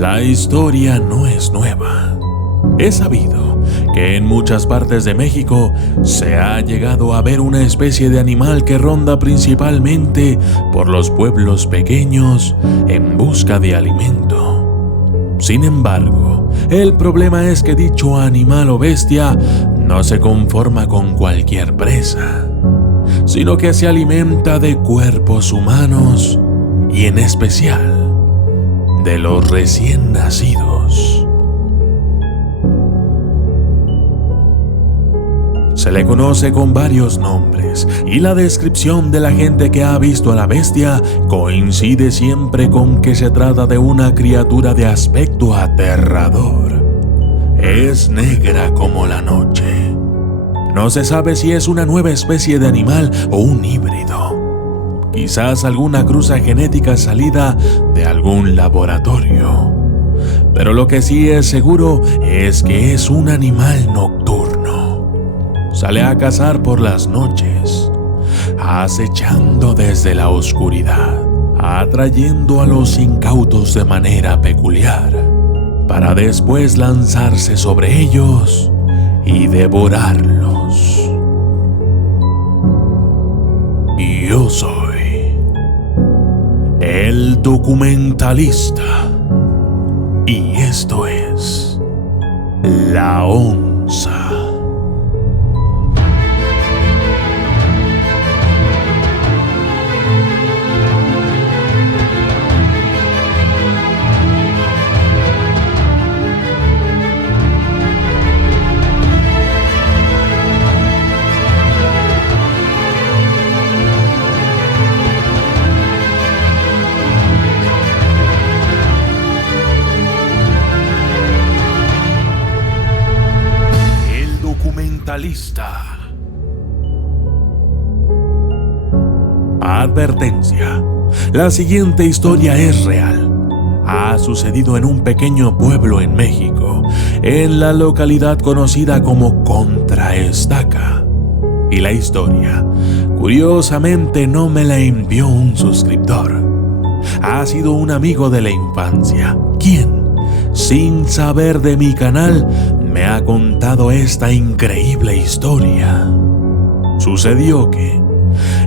La historia no es nueva. Es sabido que en muchas partes de México se ha llegado a ver una especie de animal que ronda principalmente por los pueblos pequeños en busca de alimento. Sin embargo, el problema es que dicho animal o bestia no se conforma con cualquier presa, sino que se alimenta de cuerpos humanos y en especial de los recién nacidos. Se le conoce con varios nombres y la descripción de la gente que ha visto a la bestia coincide siempre con que se trata de una criatura de aspecto aterrador. Es negra como la noche. No se sabe si es una nueva especie de animal o un híbrido. Quizás alguna cruza genética salida de algún laboratorio. Pero lo que sí es seguro es que es un animal nocturno. Sale a cazar por las noches, acechando desde la oscuridad, atrayendo a los incautos de manera peculiar, para después lanzarse sobre ellos y devorarlos. Yo soy el documentalista y esto es La Onza. Advertencia: la siguiente historia es real. Ha sucedido en un pequeño pueblo en México, en la localidad conocida como Contraestaca. Y la historia, curiosamente, no me la envió un suscriptor. Ha sido un amigo de la infancia, quien, sin saber de mi canal, me ha contado esta increíble historia. Sucedió que,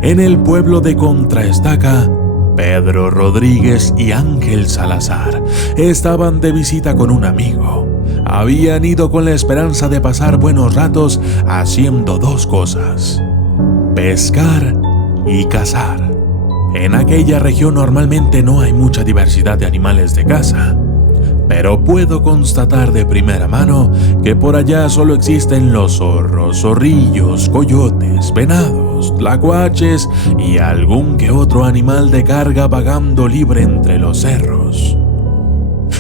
en el pueblo de Contraestaca, Pedro Rodríguez y Ángel Salazar estaban de visita con un amigo. Habían ido con la esperanza de pasar buenos ratos haciendo dos cosas: pescar y cazar. En aquella región normalmente no hay mucha diversidad de animales de caza, pero puedo constatar de primera mano que por allá solo existen los zorros, zorrillos, coyotes, venados, tlacuaches y algún que otro animal de carga vagando libre entre los cerros.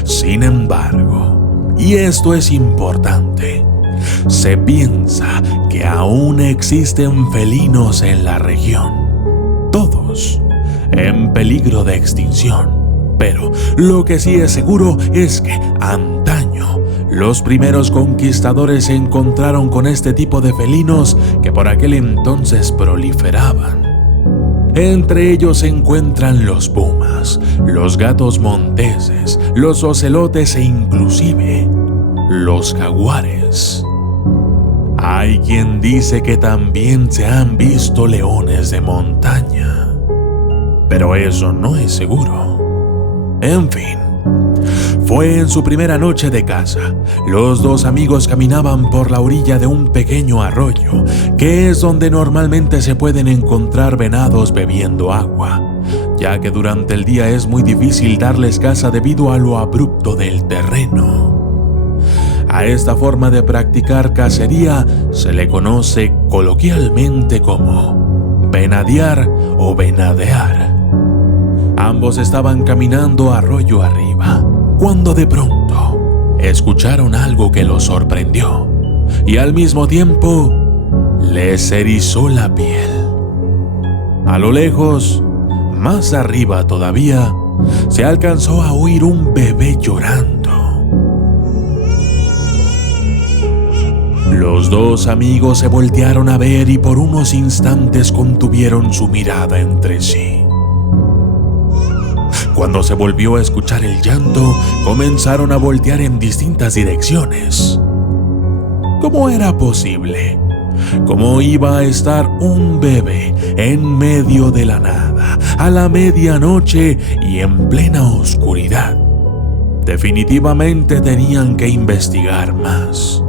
Sin embargo, y esto es importante, se piensa que aún existen felinos en la región, todos en peligro de extinción. Pero lo que sí es seguro es que antaño los primeros conquistadores se encontraron con este tipo de felinos que por aquel entonces proliferaban. Entre ellos se encuentran los pumas, los gatos monteses, los ocelotes e inclusive los jaguares. Hay quien dice que también se han visto leones de montaña, pero eso no es seguro. En fin, fue en su primera noche de caza. Los dos amigos caminaban por la orilla de un pequeño arroyo, que es donde normalmente se pueden encontrar venados bebiendo agua, ya que durante el día es muy difícil darles caza debido a lo abrupto del terreno. A esta forma de practicar cacería se le conoce coloquialmente como venadear o venadear. Ambos estaban caminando arroyo arriba, cuando de pronto escucharon algo que los sorprendió y al mismo tiempo les erizó la piel. A lo lejos, más arriba todavía, se alcanzó a oír un bebé llorando. Los dos amigos se voltearon a ver y por unos instantes contuvieron su mirada entre sí. Cuando se volvió a escuchar el llanto, comenzaron a voltear en distintas direcciones. ¿Cómo era posible? ¿Cómo iba a estar un bebé en medio de la nada, a la medianoche y en plena oscuridad? Definitivamente tenían que investigar más.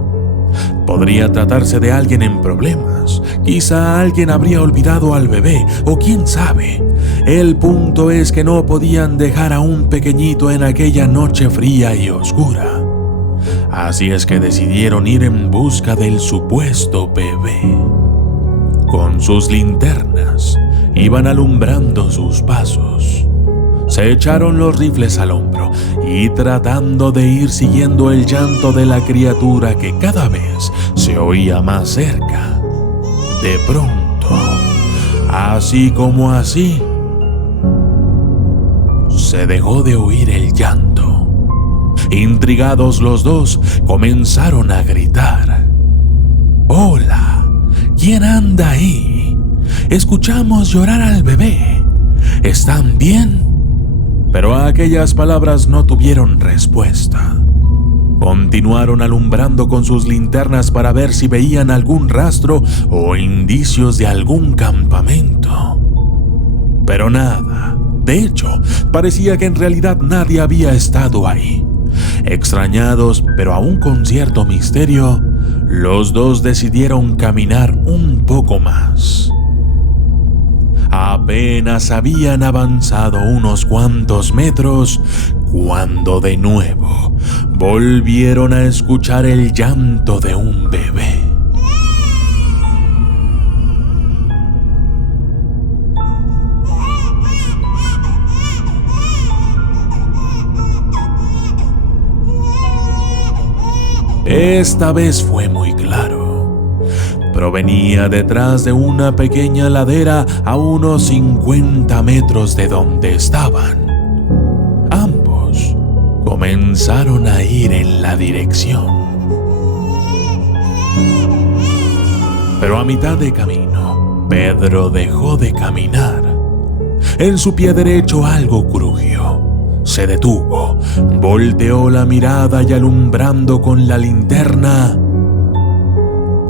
Podría tratarse de alguien en problemas. Quizá alguien habría olvidado al bebé, o quién sabe. El punto es que no podían dejar a un pequeñito en aquella noche fría y oscura. Así es que decidieron ir en busca del supuesto bebé. Con sus linternas, iban alumbrando sus pasos. Se echaron los rifles al hombro y tratando de ir siguiendo el llanto de la criatura que cada vez se oía más cerca. De pronto, así como así, se dejó de oír el llanto. Intrigados los dos, comenzaron a gritar. «¡Hola! ¿Quién anda ahí? Escuchamos llorar al bebé. ¿Están bien?» Pero aquellas palabras no tuvieron respuesta. Continuaron alumbrando con sus linternas para ver si veían algún rastro o indicios de algún campamento. Pero nada. De hecho, parecía que en realidad nadie había estado ahí. Extrañados, pero aún con cierto misterio, los dos decidieron caminar un poco más. Apenas habían avanzado unos cuantos metros cuando de nuevo volvieron a escuchar el llanto de un bebé. Esta vez fue muy claro. Provenía detrás de una pequeña ladera a unos 50 metros de donde estaban. Ambos comenzaron a ir en la dirección. Pero a mitad de camino, Pedro dejó de caminar. En su pie derecho algo crujió. Se detuvo, volteó la mirada y alumbrando con la linterna,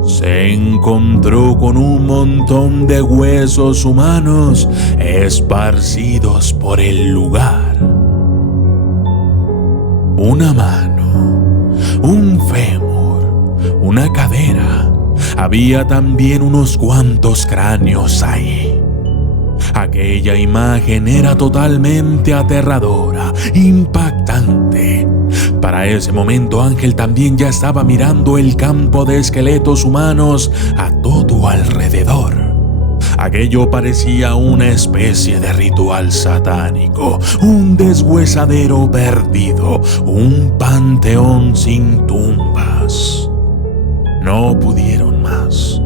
se encontró con un montón de huesos humanos esparcidos por el lugar. Una mano, un fémur, una cadera. Había también unos cuantos cráneos ahí. Aquella imagen era totalmente aterradora, impactante. Para ese momento Ángel también ya estaba mirando el campo de esqueletos humanos a todo alrededor. Aquello parecía una especie de ritual satánico, un deshuesadero perdido, un panteón sin tumbas. No pudieron más.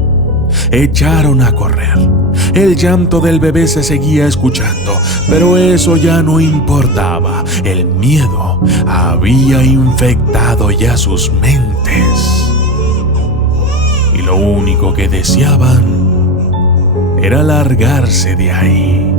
Echaron a correr. El llanto del bebé se seguía escuchando, pero eso ya no importaba. El miedo había infectado ya sus mentes. Y lo único que deseaban era largarse de ahí.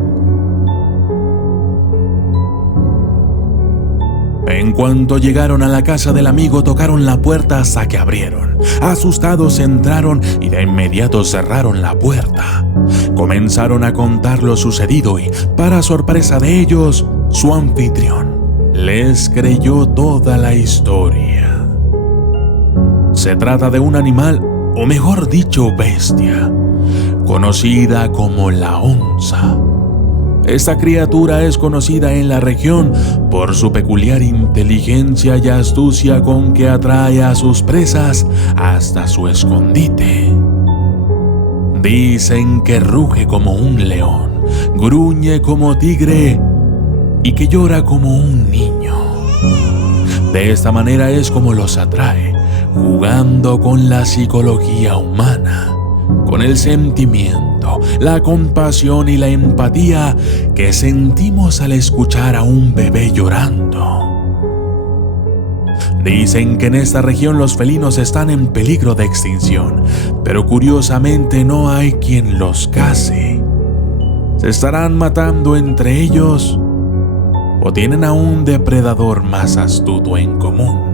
En cuanto llegaron a la casa del amigo, tocaron la puerta hasta que abrieron. Asustados entraron y de inmediato cerraron la puerta. Comenzaron a contar lo sucedido y, para sorpresa de ellos, su anfitrión les creyó toda la historia. Se trata de un animal, o mejor dicho, bestia, conocida como la onza. Esta criatura es conocida en la región por su peculiar inteligencia y astucia con que atrae a sus presas hasta su escondite. Dicen que ruge como un león, gruñe como tigre y que llora como un niño. De esta manera es como los atrae, jugando con la psicología humana, con el sentimiento, la compasión y la empatía que sentimos al escuchar a un bebé llorando. Dicen que en esta región los felinos están en peligro de extinción, pero curiosamente no hay quien los case. Se estarán matando entre ellos o tienen a un depredador más astuto en común.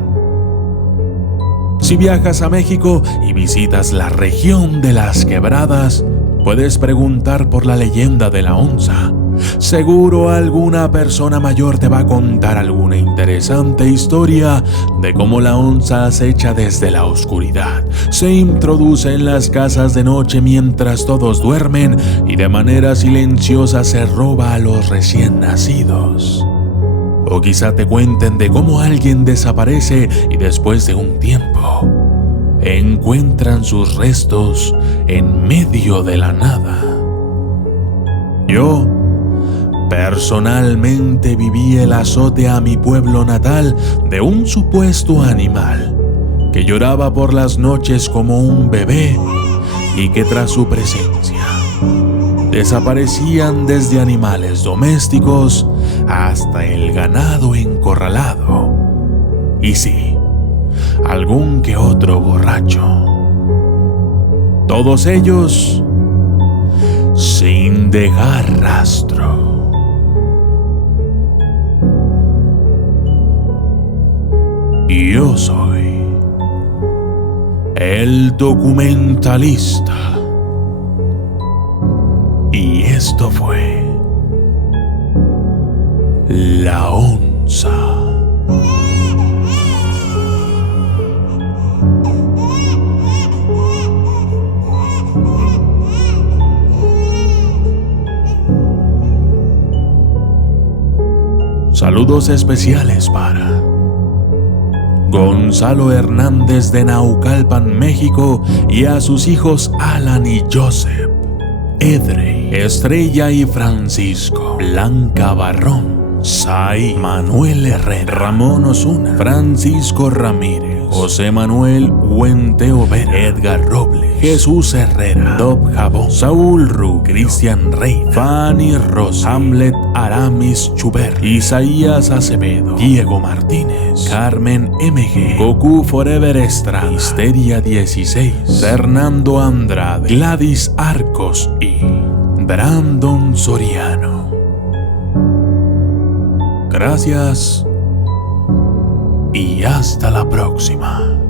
Si viajas a México y visitas la región de las Quebradas, puedes preguntar por la leyenda de la onza. Seguro alguna persona mayor te va a contar alguna interesante historia de cómo la onza acecha desde la oscuridad, se introduce en las casas de noche mientras todos duermen y de manera silenciosa se roba a los recién nacidos. O quizá te cuenten de cómo alguien desaparece y después de un tiempo encuentran sus restos en medio de la nada. Yo personalmente viví el azote a mi pueblo natal de un supuesto animal que lloraba por las noches como un bebé y que tras su presencia desaparecían desde animales domésticos hasta el ganado encorralado. Y sí, algún que otro borracho. Todos ellos sin dejar rastro. Yo soy el documentalista. Y esto fue La Onza. Saludos especiales para Gonzalo Hernández de Naucalpan, México, y a sus hijos Alan y Joseph, Edrey, Estrella y Francisco, Blanca Barrón, Sai, Manuel Herrera, Ramón Osuna, Francisco Ramírez, José Manuel Huenteo Vera, Edgar Robles, Jesús Herrera, Dob Jabón, Saúl Ru, Cristian Rey, Fanny Rosa, Hamlet Aramis Chuber, Isaías Acevedo, Diego Martínez, Carmen MG, Goku Forever Estrada, Histeria 16, Fernando Andrade, Gladys Arcos y Brandon Soriano. Gracias y hasta la próxima.